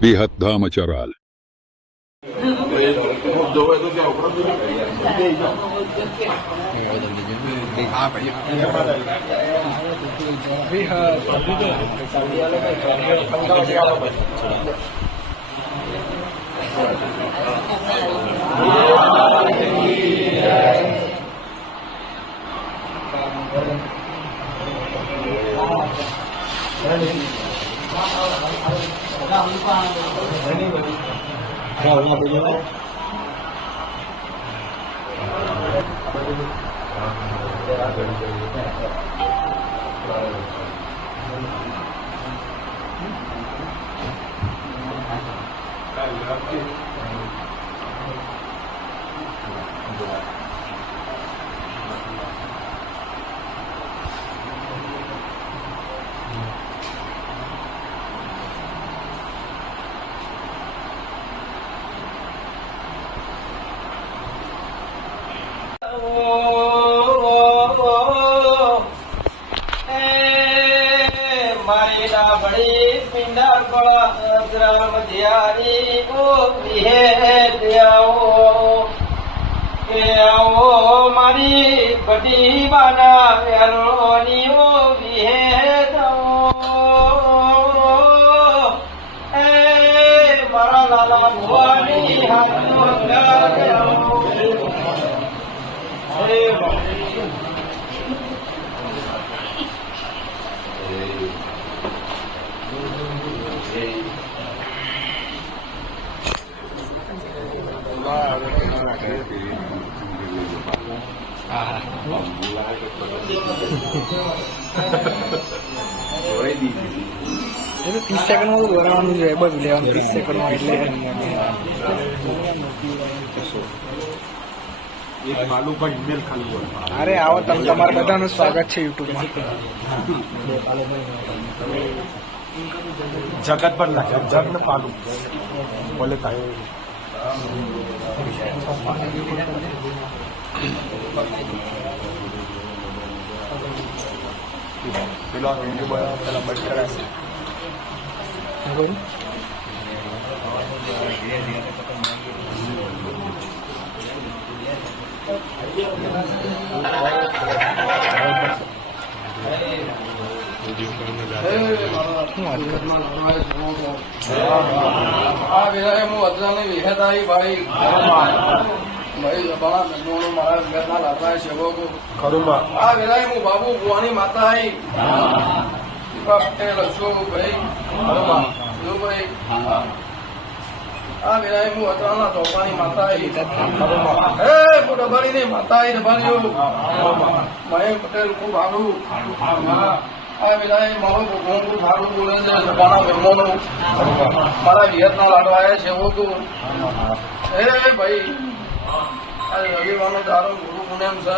बेहद बृहद्धामचराल Thank you. વિહત ધામ ચરાલ મારી ડાબડી પિંડા ગળા અજરામ ધ્યારી ઓ વિહે આવો કે આવો મારી બધી બાના વેરોની ઓ વિહે એ મારા લાલા ભુવાની હાથ મંગારે આવો હે બાપા. એ તો ત્રીસ સેકન્ડમાં તો બોલવાનું છે બધું લેવાનું ત્રીસ સેકન્ડમાં એટલે અરે આવો તમે તમારા બધાનું સ્વાગત છે યુટ્યુબમાં. જગત પર લાગે જગ ને પાલું બોલે કાંઈ પેલો આ વીડિયો બનાવવા પેલા બંધ કરાશે આ વેળાએ હું ભાઈ. ભાઈ મારા સેવકો. ખરુંમાં. આ હું બાબુ ભુવાની માતા આવી દીપા પટેલ અશોકભાઈ. ભાઈ આ હું માતા ખરુંમાં. હે હું ડબાડીની માતા આવી ડબાડીઓ મહેશ પટેલ ખૂબ સારું આ વેળાએ મારો વિયતના લાડવા આવ્યા છે એવું તું હે ભાઈ રવિવારનો તારો ગુરુ પૂનમ છે.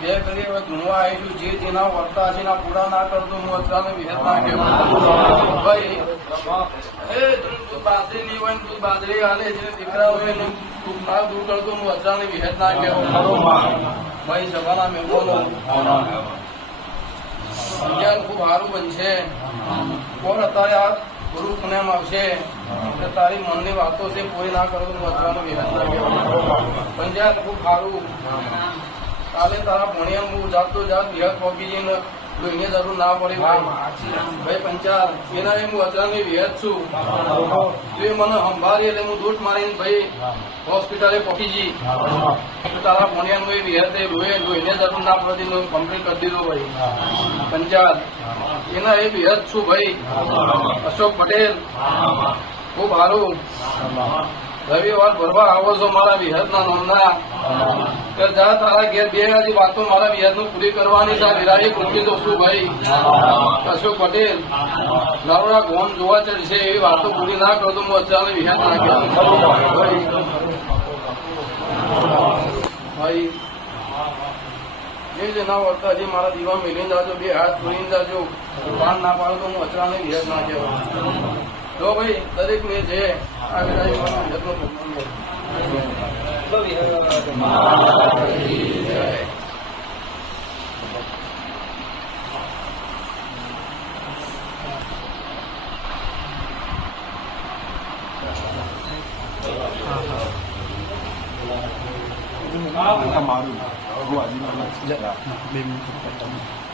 બે કરી હવે ગુણવા આવેલું જે વર્તા છે પૂરા ના કરતો, હું અત્યારે વિહેત ના કેવું ભાઈ, એ તું નહીં હોય તું બાજરી હાલે જે દીકરા હોય ના દૂર કરતો, હું અત્યારે વિહેત ના ભાઈ સભાના મહેમાનો અગિયાર ખૂબ સારું બનશે. કોણ અત્યારે આ ગુરુ પુણ્યમ આવશે? એટલે તારી મનની વાતો છે પૂરી ના કરો તો વધવાનું ખૂબ કહેવાય ખૂબ સારું કાલે તારા ભણ્યા હું જાતો જાત વિહત પહોંચી જઈને લોહીને જરૂર ના પડે ભાઈ પંચા એના એ હું અચરાની વિહત છું. તો એ મને સંભાળી એટલે હું દૂધ મારીને ભાઈ હોસ્પિટલે પહોંચી તો તારા હું એ વિહત એ લોહી લોહીને જરૂર ના પડતી કમ્પ્લીટ કરી દીધો ભાઈ. પંચાલ. એના એ વિહત છું ભાઈ. અશોક પટેલ. ખૂબ સારું. રવિવાર ભરવા આવો છો મારા વિહતના નોંધના કે જા તારા ઘેર બે હજી વાતો મારા વિહતનું પૂરી કરવાની છે. વિરાજી તો શું ભાઈ. અશોક પટેલ, નરોડા ગોન જોવા ચડશે એવી વાતો પૂરી ના કરો તો હું અત્યારે વિહદ. ભાઈ જે ના વર્તા જે મારા દીવા મેળવી જાજો, બે હાથ ધોઈને જાજો. પાન ના પાડો તો હું અચરાને વિહદ ના કહેવાય. જો ભાઈ દરેક ને જે આ વિરાઈ મારા વિહતનો તમારું હું આજે બે મિનિટ